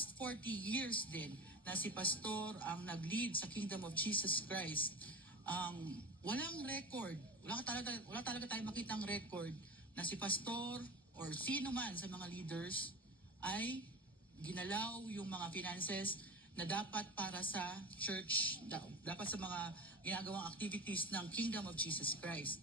past 40 years din na si Pastor ang nag-lead sa Kingdom of Jesus Christ, walang record, wala talaga tayong makitang record na si Pastor or sino man sa mga leaders ay ginalaw yung mga finances na dapat para sa church, dapat sa mga ginagawang activities ng Kingdom of Jesus Christ.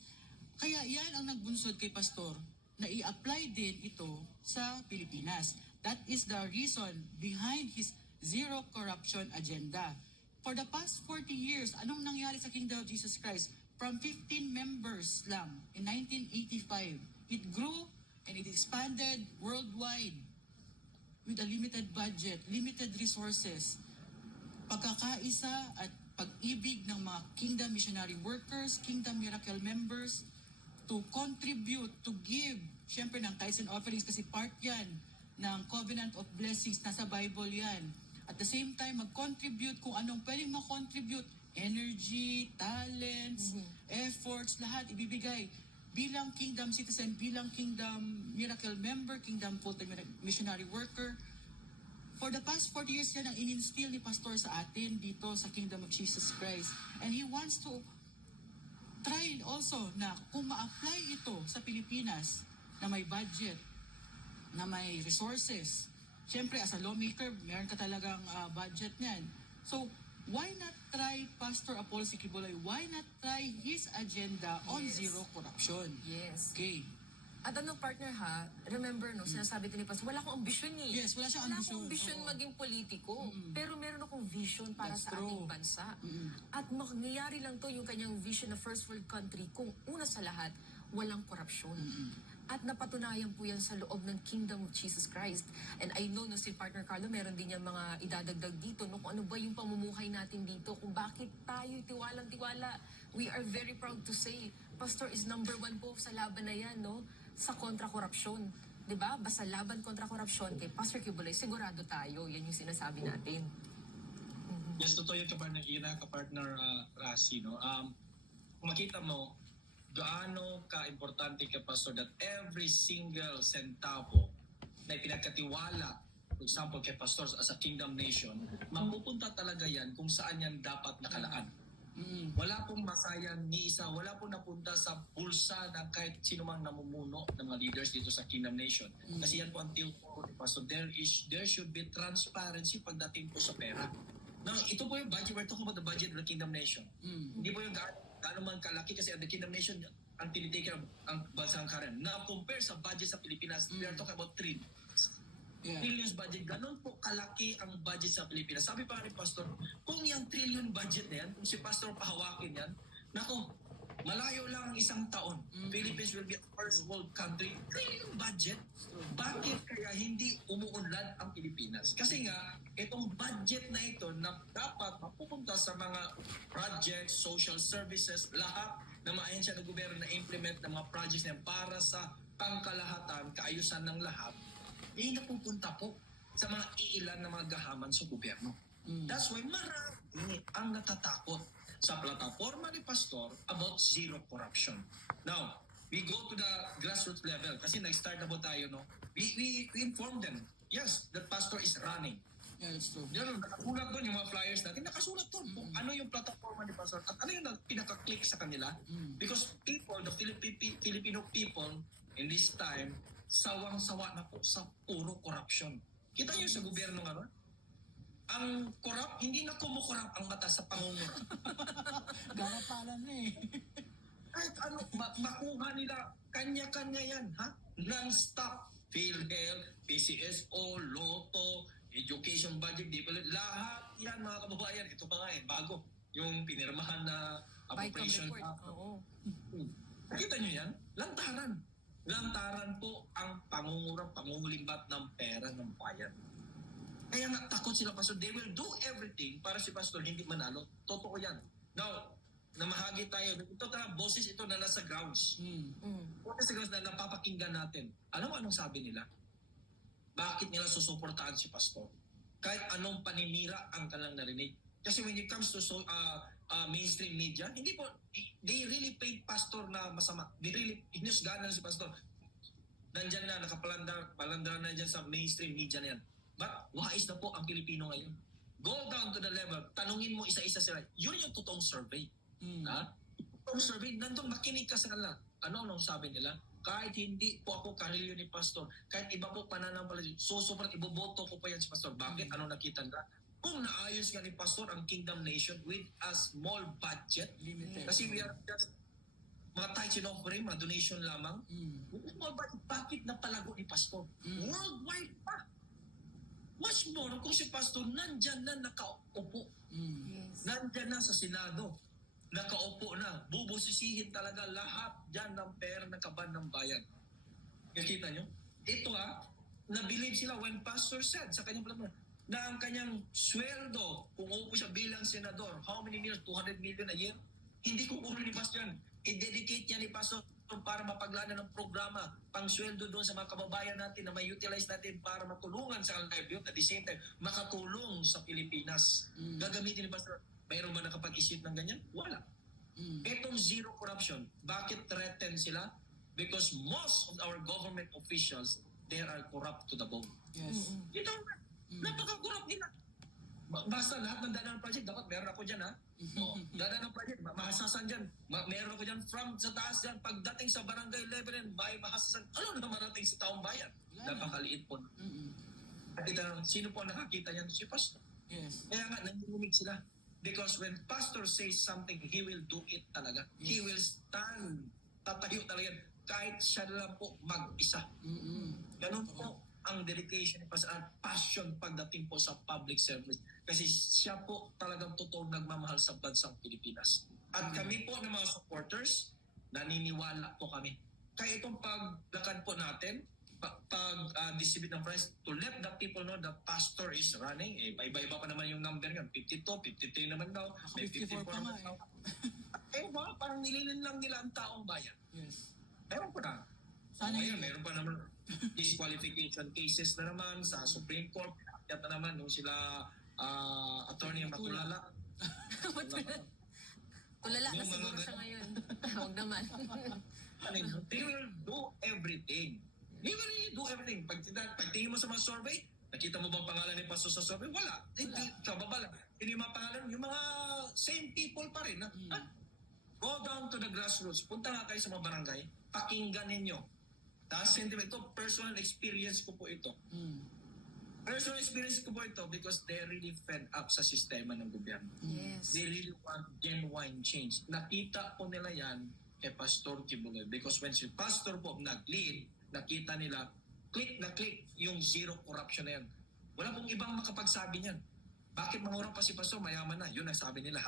Kaya yan ang nagbunsod kay Pastor na i-apply din ito sa Pilipinas. That is the reason behind his zero corruption agenda. For the past 40 years, anong nangyari sa Kingdom of Jesus Christ? From 15 members lang in 1985, it grew and it expanded worldwide with a limited budget, limited resources. Pagkakaisa at pag-ibig ng mga Kingdom missionary workers, Kingdom miracle members, to contribute, to give, syempre ng tithes and offerings kasi part yan ng covenant of blessings, nasa Bible yan. At the same time, mag-contribute kung anong pwedeng ma-contribute, energy, talents, efforts, lahat ibibigay bilang Kingdom citizen, bilang Kingdom miracle member, Kingdom full-time missionary worker. For the past 40 years yan ang in-instill ni Pastor sa atin dito sa Kingdom of Jesus Christ. And he wants to try also na kung ma-apply ito sa Pilipinas na may budget, na may resources. Siyempre, as a lawmaker, meron ka talagang budget niyan. So, why not try Pastor Apollo Kibuloy? Why not try his agenda on zero corruption? Yes. Okay. At ano, partner ha, remember no, sinasabi ko ni Pastor, wala akong ambisyon eh. Yes, wala siyang Wala ambisyon. akong ambisyon maging politiko. Pero meron akong vision para That's sa true. ating bansa. At mangyayari lang to yung kanyang vision na first world country kung una sa lahat, walang korupsyon. At napatunayan po yan sa loob ng Kingdom of Jesus Christ. And I know no, si partner Carlo, meron din yan mga idadagdag dito, no, kung ano ba yung pamumuhay natin dito, kung bakit tayo tiwalang-tiwala. We are very proud to say, Pastor is number 1 po sa laban na yan, no? Sa kontra-korupsyon. Diba? Basta laban kontra korupsyon kay Pastor Kibuloy, sigurado tayo. Yan yung sinasabi natin. Yes, totoo yung kapartner Ira, kapartner Rasi, no? Kung makita mo, gaano ka-importante ka, Pastor, that every single centavo na pinagkatiwala, for example, kay Pastor as a Kingdom Nation, mapupunta talaga yan kung saan yan dapat nakalaan. Wala pong masayang ni isa, wala pong napunta sa bulsa ng kahit sino mang namumuno ng mga leaders dito sa Kingdom Nation. Kasi yan po ang tiyo po, so there should be transparency pagdating po sa pera. Now, ito po yung budget, we're talking about the budget of the Kingdom Nation. Hindi po yung gaano man kalaki kasi ang the Kingdom Nation ang tinitake ang bansang Karen. Na compare sa budget sa Pilipinas, we are talking about trillions budget. Ganon po kalaki ang budget sa Pilipinas. Sabi pa ni Pastor, kung yung trillion budget na yan, kung si Pastor pahawakin yan, nako, malayo lang ang isang taon. Philippines will be a first world country. Trillion budget. Bakit kaya hindi umuunlad ang Pilipinas? Kasi nga, itong budget na ito na dapat mapupunta sa mga projects, social services, lahat ng mga ahensya ng gobyerno na implement ng mga projects na yan para sa pangkalahatan, kaayusan ng lahat, eh napupunta po sa mga iilan na mga gahaman sa gobyerno. That's why marami ang natatakot sa plataforma ni Pastor about zero corruption. Now, we go to the grassroots level kasi nag-start na po tayo, no? We inform them, yes, the Pastor is running. Yeah, that's true. Diyan, nakasulat doon yung mga flyers natin, nakasulat doon kung ano yung plataforma ni Pastor at ano yung pinaka-click sa kanila. Because people, the Filipino people in this time, sawang-sawa na po sa puro corruption. Kita niyo sa gobyerno nga, ang corrupt, hindi na kumukorap ang mata sa pangungura. Garapalan na eh. Kahit ano, makuha nila, kanya-kanya yan, ha? Non-stop. PhilHealth, PCSO, Lotto, education budget, lahat yan mga kababayan. Ito pa nga bago. Yung pinirmahan na appropriation. Oo. Nakita nyo yan? Lantaran. Lantaran po ang pangungulimbat ng pera ng bayan. Kaya nga takot sila, Pastor. They will do everything para si Pastor hindi manalo. Totoo yan. Now, namahagi tayo. Ito boses ito na nasa grounds. Nasa grounds na napapakinggan natin. Alam mo anong sabi nila? Bakit nila susuportahan si Pastor? Kahit anong paninira ang kanilang narinig. Kasi when it comes to mainstream media, hindi po, they really paint Pastor na masama. They really, inusganan si Pastor. Nandyan na, palandar na dyan sa mainstream media na yan. But wais na po ang Pilipino ngayon. Go down to the level, tanungin mo isa-isa sila. Yun yung totoong survey. Ha? Totoong survey, nandun makinig ka sa kanila. Ano sabi nila? Kahit hindi po ako karilyo ni Pastor, kahit iba po pananampalataya, sobrang iboboto ko pa yan si Pastor. Bakit? Ano nakita nila? Kung naayos nga ni Pastor ang Kingdom Nation with a small budget, Limited. kasi we are just mga tithes and offering, mga donation lamang, small budget, bakit napalago ni Pastor? Worldwide pa. Much more kung si Pastor nandyan na nakaupo. Yes. Nandyan na sa Senado. Nakaupo na. Bubusisihin talaga lahat dyan ng pera ng kaban ng bayan. Nakita nyo? Ito nabilib sila when Pastor said sa kanyang platform na ang kanyang sweldo, kung uupo siya bilang senador, how many million? 200 million a year? Hindi kukunin ni Pastor yan. I-dedicate yan ni Pastor para mapaglana ng programa, pang sweldo doon sa mga kababayan natin na may utilize natin para matulungan sa livelihood at the same time makatulong sa Pilipinas. Gagamitin ni Pastor. Mayroon ba nakapag-isip ng ganyan? Wala. Itong zero corruption, bakit threatened sila? Because most of our government officials, they are corrupt to the bone. Yes. Ito, napaka-corrupt nila. Basta lahat ng dana ng project, dapat meron ako dyan dana ng project, mahasasan dyan. Meron ako dyan from sa taas dyan. Pagdating sa barangay level and may mahasasan, ano na marating sa taong bayan? Napakaliit po. At sino po ang nakakita niyan? Si Pastor. Yes. Kaya nga, nanginginig sila. Because when Pastor says something, he will do it talaga. Yes. He will stand. Tatayo talaga. Kahit siya lang po mag-isa. Ganun po ang dedication ni Pastor at passion pagdating po sa public service. Kasi siya po talagang totoong nagmamahal sa bansang Pilipinas. At kami po ng mga supporters, naniniwala po kami. Kaya itong paglakad po natin, pag-distribute ng prize, to let the people know that Pastor is running. Iba-iba pa naman yung number nga. 52, 53 naman daw. May 54 pa nga naman daw. Parang nililin lang nila ang taong bayan. Yes. Meron po na. Sana Ngayon, meron pa naman disqualification cases na naman sa Supreme Court. Kaya na naman nung sila attorney Matulala. Tulala na Yung siguro mga siya ngayon. Huwag naman. They will do everything. They will really do everything. Pagtingin mo sa mga survey, nakita mo bang pangalan ni Pastor sa survey? Wala. Kababala. Hindi yung mga pangalan, yung mga same people pa rin. Go down to the grassroots. Punta nga kayo sa mga barangay. Pakinggan ninyo. Sentiment ko, personal experience ko po ito. Personal experience ko po ito because they really fed up sa sistema ng gobyerno. Yes. They really want genuine change. Nakita po nila yan kay Pastor Kibuloy because when si Pastor po nag-lead, nakita nila, click na click yung zero corruption na yan. Wala pong ibang makapagsabi niyan. Bakit mangurap pa si Pastor? Mayaman na. Yun ang sabi nila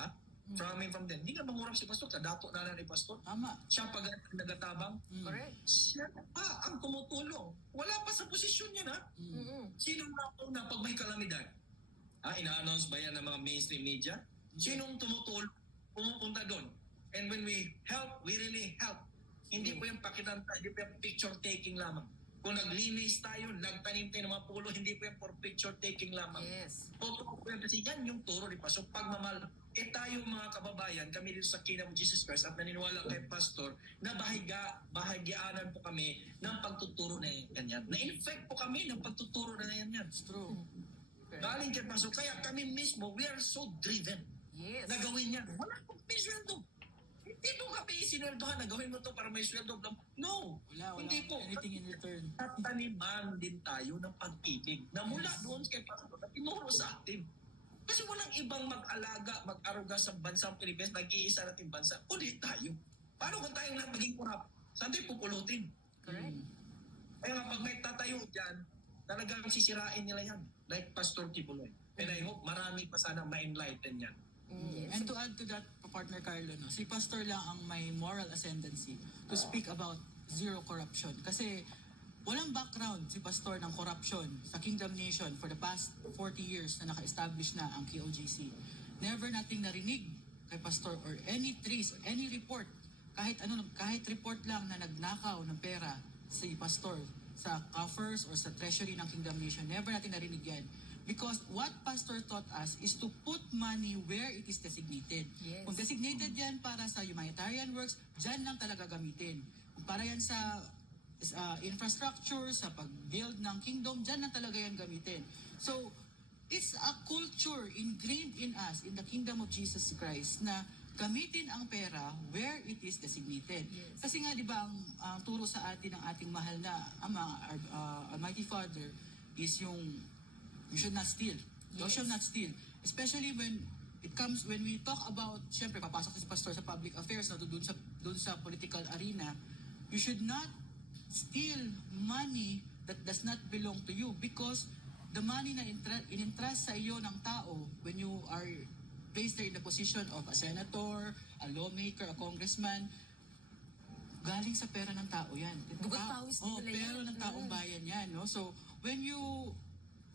from them. Hindi nga mangurap si Pastor. Kadato na ni Pastor. Tama. Siya pag nagatabang. Correct. Siya pa ang tumutulong. Wala pa sa posisyon niya Sinong na pag may kalamidad? Ina-announce ba yan ng mga mainstream media? Sinong tumutulong? Pumupunta doon. And when we help, we really help. Hindi po yung pakitanta, hindi po yung picture taking lamang. Kung naglinis tayo, nagtanim tayo ng mga pulo, hindi po yung for picture taking lamang. Yes. Totoo po yan kasi yan yung turo ni Pastor. Pagmamahal, tayo mga kababayan, kami dito sa Kingdom of Jesus Christ at naniniwala kay Pastor na bahagyaanan po kami ng pagtuturo na yan. Na-infect po kami ng pagtuturo na yan. It's true. Galing kay Pastor. Kaya kami mismo, we are so driven Yes. na gawin yan. Wala pong may sweldo. Hindi po kami sinweldohan na gawin mo to para may sweldo. No. Wala. Hindi po. Anything in return. Tataniman din tayo ng pag-ibig na mula doon kay Pastor na tinuro sa atin. Kasi walang ibang mag-alaga, mag-aruga sa bansang Pilipinas, nag-iisa nating bansa, kundi tayo. Paano kung tayong lahat maging kurap? Saan tayo pupulutin? Correct. Kaya nga pag may tatayo dyan, talagang sisirain nila yan. Like Pastor Kibuloy. And I hope marami pa sana ma-enlighten yan. Yes. And to add to that, partner Carlo, si Pastor lang ang may moral ascendancy to speak about zero corruption. Kasi walang background si Pastor ng corruption sa Kingdom Nation for the past 40 years na naka-establish na ang KOJC. Never nating narinig kay Pastor or any trace, any report, kahit report lang na nagnakaw ng pera si Pastor sa coffers or sa treasury ng Kingdom Nation. Never natin narinig yan. Because what Pastor taught us is to put money where it is designated. Yes. Kung designated yan para sa humanitarian works, dyan lang talaga gamitin. Kung para yan sa infrastructure, sa pag-build ng kingdom, dyan lang talaga yan gamitin. So, it's a culture ingrained in us, in the kingdom of Jesus Christ, na gamitin ang pera where it is designated. Yes. Kasi nga, di ba, ang turo sa atin ng ating mahal na Ama, our Almighty Father, is yung you should not steal. Thou Yes. shall not steal. Especially when we talk about, syempre, papasok si pastor sa public affairs, na doon sa political arena, you should not steal money that does not belong to you, because the money na in-entrust sa iyo ng tao when you are placed there in the position of a senator, a lawmaker, a congressman, galing sa pera ng tao yan. Dugot pawis nila yan. Pera ng taong bayan yan. No? So,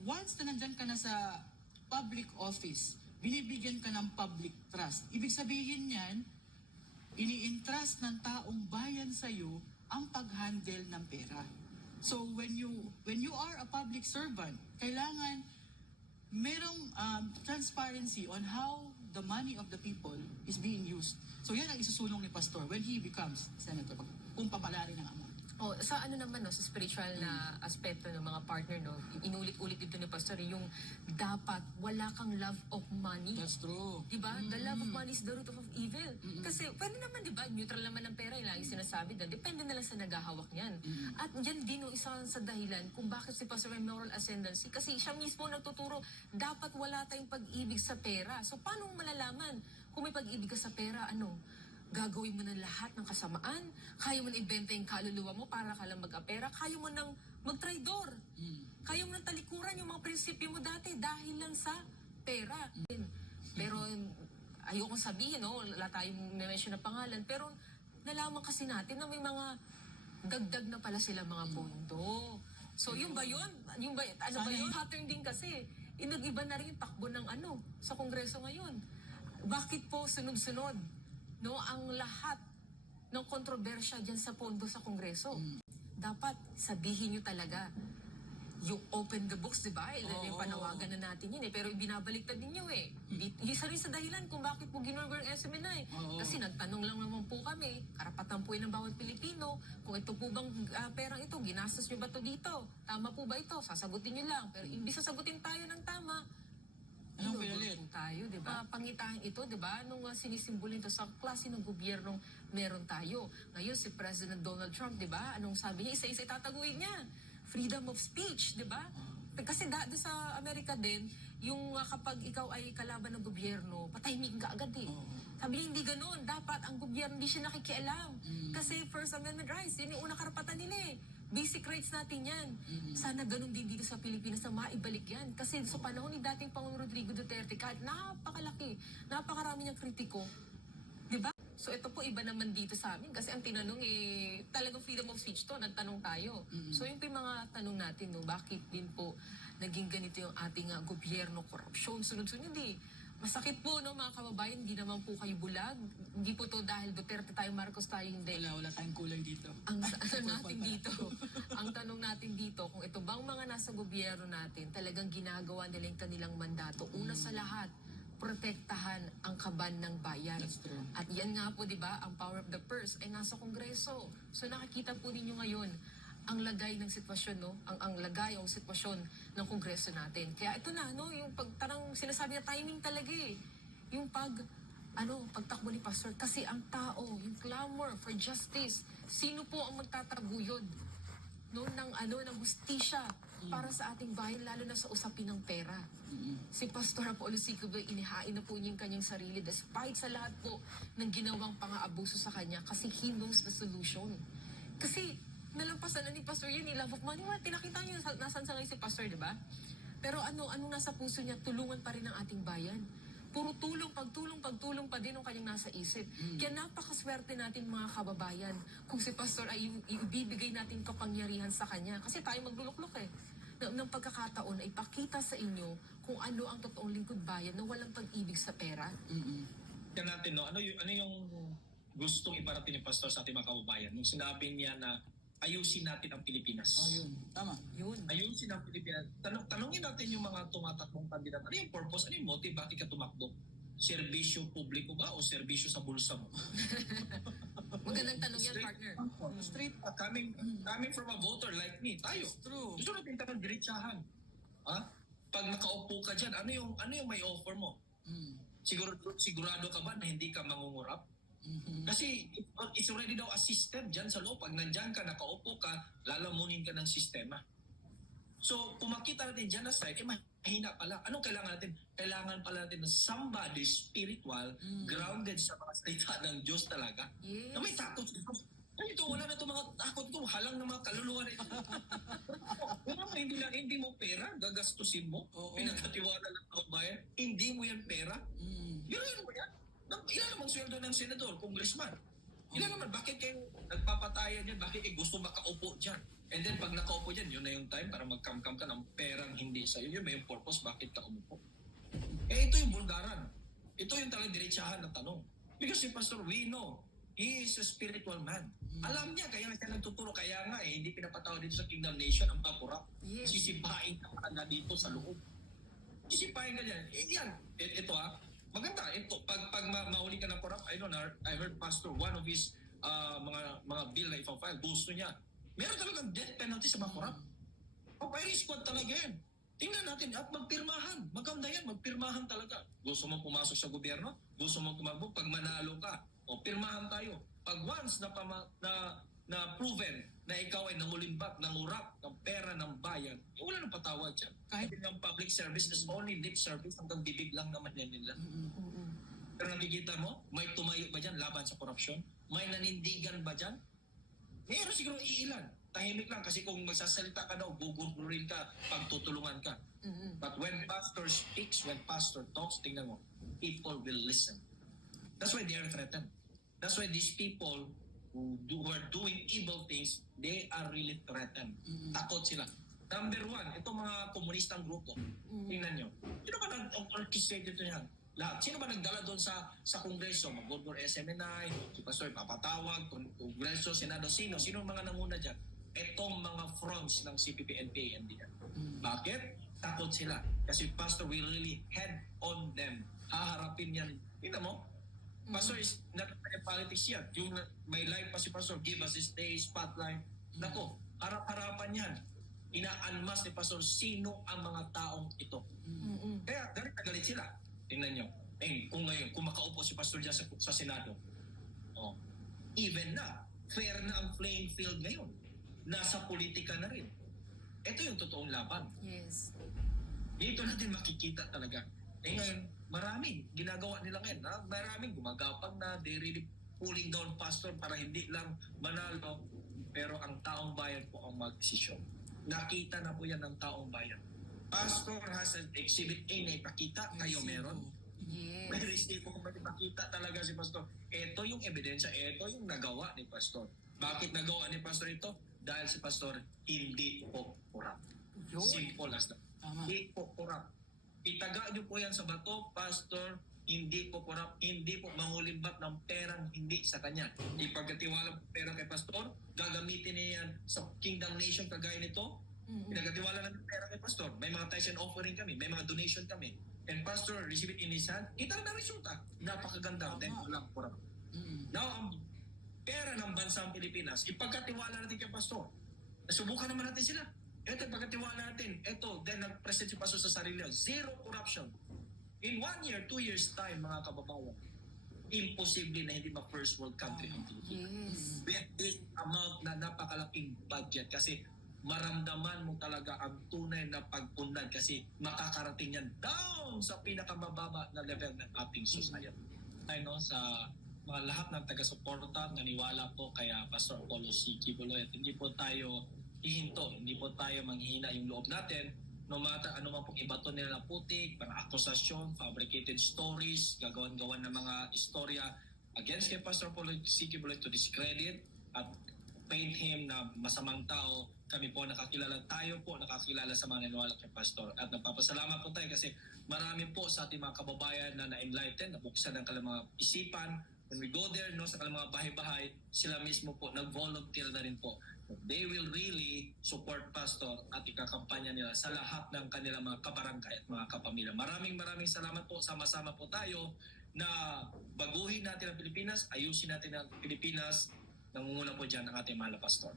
once na nandyan ka na sa public office, binibigyan ka ng public trust. Ibig sabihin yan, ini-entrust ng taong bayan sa iyo ang pag-handle ng pera. So, when you are a public servant, kailangan merong transparency on how the money of the people is being used. So yan ang isusulong ni Pastor when he becomes senator, kung papalari ng Ama. Oh, sa ano naman no, sa spiritual na aspeto ng mga partner no, inulit-ulit dito ni Pastor yung dapat wala kang love of money. That's true. Diba? The love of money is the root of evil. Kasi pwede naman, diba, neutral naman ang pera, yung lagi sinasabi doon. Depende na lang sa naghahawak niyan. At yan din yung isa sa dahilan kung bakit si Pastor may moral ascendancy. Kasi siya mismo nagtuturo, dapat wala tayong pag-ibig sa pera. So paano mo malalaman kung may pag-ibig ka sa pera, gagawin mo na lahat ng kasamaan, kaya mo na ibenta yung kaluluwa mo para ka lang mag-apera, kaya mo nang mag-traidor, kaya mo nang talikuran yung mga prinsipyo mo dati dahil lang sa pera. Pero ayokong sabihin, no, wala tayong mention na pangalan, pero nalaman kasi natin na may mga dagdag na pala sila mga pondo. So yung ba yun? Yung ba, ano ba yun? Pattern din kasi, inag-iba na rin yung takbo ng sa Kongreso ngayon. Bakit po sunod-sunod? No, ang lahat ng kontrobersya dyan sa pondo sa Kongreso. Dapat sabihin nyo talaga yung open the books, di ba? Yung panawagan na natin yun Pero ibinabaliktad ninyo Isa rin sa dahilan kung bakit po ginorder ang SMNI. Kasi nagtanong lang naman po kami, karapatan po yun ng bawat Pilipino, kung ito po bang perang ito, ginastos nyo ba ito dito? Tama po ba ito? Sasagutin nyo lang. Pero imbis sasagutin tayo ng tama, Anong pinalit? tayo, di ba? Pangitain ito, di ba? Nung sinisimbolo ito sa klase ng gobyernong meron tayo. Ngayon, si President Donald Trump, di ba? Anong sabi niya? Isa-isa itataguin niya. Freedom of speech, di ba? Kasi doon sa Amerika din, yung kapag ikaw ay kalaban ng gobyerno, patahimikin ka agad Sabi niya, hindi ganoon. Dapat ang gobyerno hindi siya nakikialam. Kasi First Amendment rights, yun yung unang karapatan nila Basic rights natin yan. Sana ganun din dito sa Pilipinas na maibalik yan. Kasi sa panahon ni dating Pangulong Rodrigo Duterte, kahit napakarami niyang kritiko, di ba? So ito po iba naman dito sa amin kasi ang tinanong talagang freedom of speech to, nagtanong tayo. So yung mga tanong natin, bakit din po naging ganito yung ating gobyerno, korupsyon, sunod-sunod Masakit po, mga kababayan, hindi naman po kayo bulag. Hindi po to dahil Duterte tayo, Marcos tayo, hindi. Wala tayong kulay dito. Ang tanong natin dito, kung ito bang mga nasa gobyerno natin, talagang ginagawa nila yung kanilang mandato. Una sa lahat, protektahan ang kaban ng bayan. That's true. At yan nga po, di ba, ang power of the purse ay nasa Kongreso. So nakikita po ninyo ngayon, ang lagay ng sitwasyon, ang lagay o sitwasyon ng Kongreso natin. Kaya ito na, yung pagtarang sinasabi na timing talaga Yung pagtakbo ni Pastor. Kasi ang tao, yung clamor for justice, sino po ang magtataguyod ng hustisya para sa ating bayan, lalo na sa usapin ng pera. Si Pastor Apollo Sicob, inihain na po niya yung kanyang sarili despite sa lahat po ng ginawang pang-aabuso sa kanya kasi he knows the solution. Kasi nalampasan na ni Pastor yun, love of money. Tinakita niyo nasan sa ngayon si Pastor, di ba? Pero anong nasa puso niya, tulungan pa rin ang ating bayan. Puro pagtulong pa din ang kanyang nasa isip. Kaya napakaswerte natin mga kababayan kung si Pastor ay ibibigay natin kapangyarihan sa kanya. Kasi tayo magluluklok ng pagkakataon ay ipakita sa inyo kung ano ang totoong lingkod bayan na walang pag-ibig sa pera. Kaya natin, ano yung gustong iparating ni Pastor sa ating mga kababayan? Nung sinabi niya na ayusin natin ang Pilipinas. Yun. Tama. Yun. Ayusin ang Pilipinas. Tanungin natin yung mga tumatakbong kandidato. Ano yung purpose? Ano yung motive? Bakit ka tumakbo? Serbisyo publiko ba o serbisyo sa bulsa mo? Magandang tanong yan, partner. Straight coming from a voter like me, tayo. True. Gusto natin tayo diretsahan. pag nakaupo ka dyan, ano yung may offer mo? Mm. Sigurado ka ba na hindi ka mangungurap? Mhm. Kasi it's already daw a system dyan sa loob. Pag nandyan ka, nakaupo ka, lalamunin ka ng sistema. So, kung makita natin dyan na side, mahina pala. Anong kailangan natin? Kailangan pala natin ng somebody spiritual, grounded sa mga salita ng Diyos talaga. Yes. Na may takot sa Diyos. Ito, wala na itong mga takot ito. Halang ng mga kaluluwa na ito. Hindi mo pera, gagastusin mo. Oo. Pinagkatiwala ng tao bayan. Hindi mo yan pera. Mm. Ilan mo yan? Ilan naman sweldo ng senador, congressman? Ilan naman, bakit kayo nagpapatayan yan? Bakit kayo gusto makaupo dyan? And then pag nakaupo dyan, yun na yung time para magkamkam ka ng perang hindi sa'yo. Yun may yung purpose, bakit ka umupo? Ito yung bulgaran. Ito yung talagang diretsahan na tanong. Because si Pastor, we know, he is a spiritual man. Alam niya, kaya siya nagtuturo. Kaya nga hindi pinapatawad dito sa Kingdom Nation ang pakurap. Yes. Sisipain ka na dito sa loob. Sisipain ka dyan. Yan. Ito maganda. Ito, pag mahuli ka ng corrupt, I heard Pastor, one of his mga bill na ipapile, gusto niya. Meron talagang death penalty sa mga corrupt. Papayri squad talaga yan. Tingnan natin at magpirmahan. Maganda yan, magpirmahan talaga. Gusto mo pumasok sa gobyerno? Gusto mo tumakbo? Pag manalo ka, pirmahan tayo. Pag once na proven na ikaw ay nangulimbat, nangurap ng pera ng bayan, wala nang patawad dyan. Kahit yung public service is only lip service, hanggang bibig lang naman yan nila. Pero nakikita mo, may tumayo ba dyan laban sa korupsyon? May nanindigan ba dyan? Meron siguro iilan. Tahimik lang kasi kung magsasalita ka daw, gugurgurin ka, pagtutulungan ka. But when pastor speaks, when pastor talks, tingnan mo, people will listen. That's why they are threatened. That's why these people who are doing evil things, they are really threatened. Takot sila. Number one, itong mga komunistang grupo. Tingnan nyo. Sino ba nag-orchestrate ito yan? Lahat. Sino ba nagdala doon sa Kongreso? Mag-Gorgor SMNI, si Pastor papatawag, Kongreso, Senado, sino? Sino ang mga nanguna dyan? Itong mga fronts ng CPP-NPA, NDN. Bakit? Takot sila. Kasi Pastor will really head on them. Haharapin yan. Tingnan mo, Pastor is not politics yan. Yung may live pa si Pastor, give us this day, spotlight. Nako, harap-harapan yan. Ina-unmask ni Pastor sino ang mga taong ito. Kaya galit na galit sila. Tingnan nyo. Kung ngayon, kung makaupo si Pastor dyan sa Senado, even na, fair na ang playing field ngayon. Nasa politika na rin. Ito yung totoong laban. Yes. Dito natin makikita talaga. Ngayon, maraming ginagawa nila ngayon. Maraming gumagapang na, they really pulling down pastor para hindi lang manalo. Pero ang taong bayan po ang magdesisyon. Nakita na po yan ng taong bayan. Pastor has an exhibit A na ipakita, kayo meron. Yes. May resibo kung ipakita talaga si pastor. Ito yung ebidensya, ito yung nagawa ni pastor. Bakit nagawa ni pastor ito? Dahil si pastor hindi po kurap. Simple as that. Hindi po kurap. Itaga niyo po yan sa bato, pastor, hindi po kurap, hindi po mangulimbat ng perang hindi sa kanya. Ipagkatiwala po pera kay pastor, gagamitin niya yan sa Kingdom Nation kagaya nito. Pinagkatiwala ng pera kay pastor. May mga tithes and offering kami, may mga donation kami. And pastor, receive it in his hand. Kita na resulta. Napakaganda. Dahil walang kurap. Now, ang pera ng bansang Pilipinas, ipagkatiwala natin kay pastor. Nasubukan naman natin sila. Ito, ipagkatiwala natin. Ito, then nag-present si pastor sa sarili. Zero corruption. In 1 year, 2 years time, mga kababayan, imposible na hindi ma-first world country ang Pilipinas. Yes. We have this amount na napakalaking budget kasi maramdaman mo talaga ang tunay na pagpundan kasi makakarating yan down sa pinakamababa na level ng ating society. Ano, sa mga lahat ng taga-suporta, naniwala po kaya Pastor Apollo C. Kibuloy at hindi po tayo hihinto, hindi po tayo manghihina yung loob natin no matter ano man pong ibato nila ng putik, mga akusasyon, fabricated stories, gagawan-gawan ng mga istorya against kay Pastor Apollo C. Kibuloy to discredit at paint him na masamang tao. Kami po tayo po nakakilala sa mga naniwala kay Pastor. At nagpapasalamat po tayo kasi marami po sa ating mga kababayan na na-enlighten, nabuksan ang kanilang mga isipan. When we go there, sa kanilang mga bahay-bahay, sila mismo po nag-volunteer na rin po. They will really support Pastor at ikakampanya nila sa lahat ng kanilang mga kabarangay at mga kapamilya. Maraming salamat po. Sama-sama po tayo na baguhin natin ang Pilipinas, ayusin natin ang Pilipinas. Nangunguna po dyan ang ating mahal na Pastor.